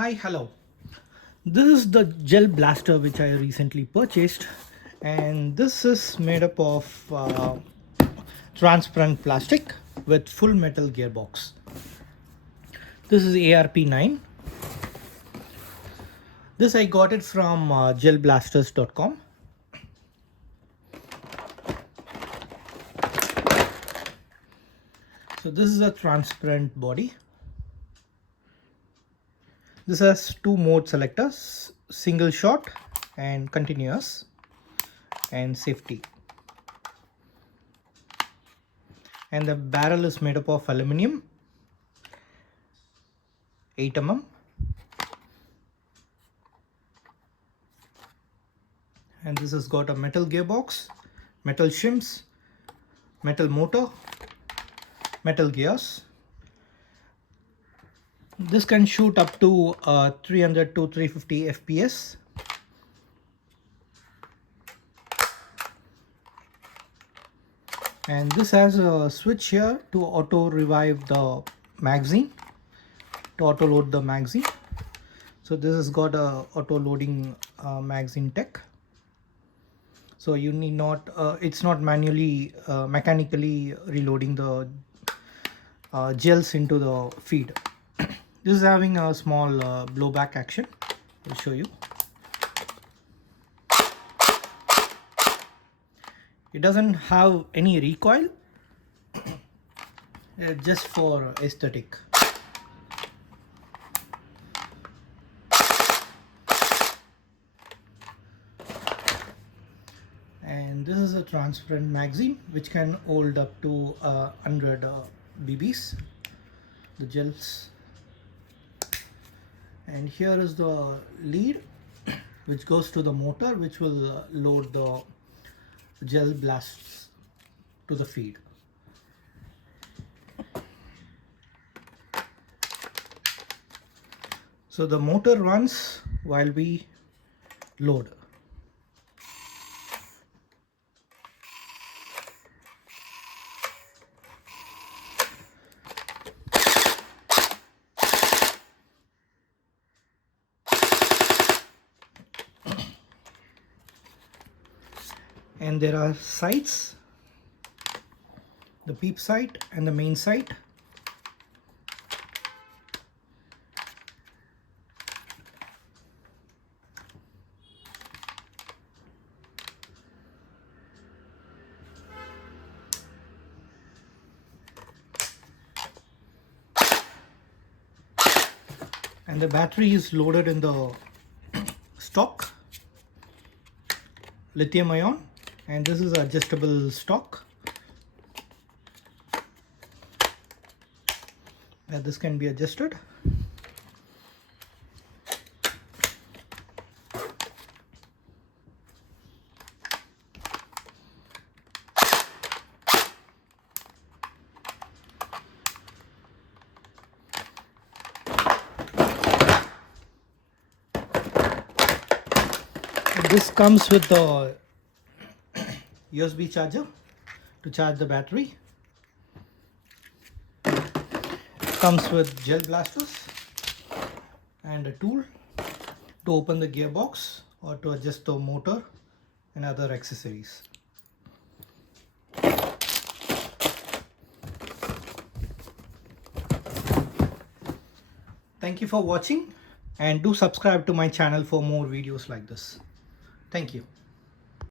Hi, hello. This is the gel blaster which I recently purchased, and this is made up of transparent plastic with full metal gearbox. This is ARP9. This I got it from gelblasters.com. So this is a transparent body. This has two mode selectors, single shot and continuous, and safety. And the barrel is made up of aluminum, 8 mm, and this has got a metal gearbox, metal shims, metal motor, metal gears. This can shoot up to 300 to 350 FPS. And this has a switch here to auto revive the magazine, to auto load the magazine. So this has got a auto loading magazine tech. So you need not, it's not manually, mechanically reloading the gels into the feed. This is having a small blowback action. I'll show you. It doesn't have any recoil, just for aesthetic. And this is a transparent magazine which can hold up to 100 BBs, the gels. And here is the lead which goes to the motor, which will load the gel blasts to the feed. So the motor runs while we load. And there are sights, the peep sight and the main sight. And the battery is loaded in the stock lithium ion, and this is adjustable stock. This can be adjusted. This comes with the USB charger to charge the battery. Comes with gel blasters and a tool to open the gearbox or to adjust the motor and other accessories. Thank you for watching, and do subscribe to my channel for more videos like this. Thank you.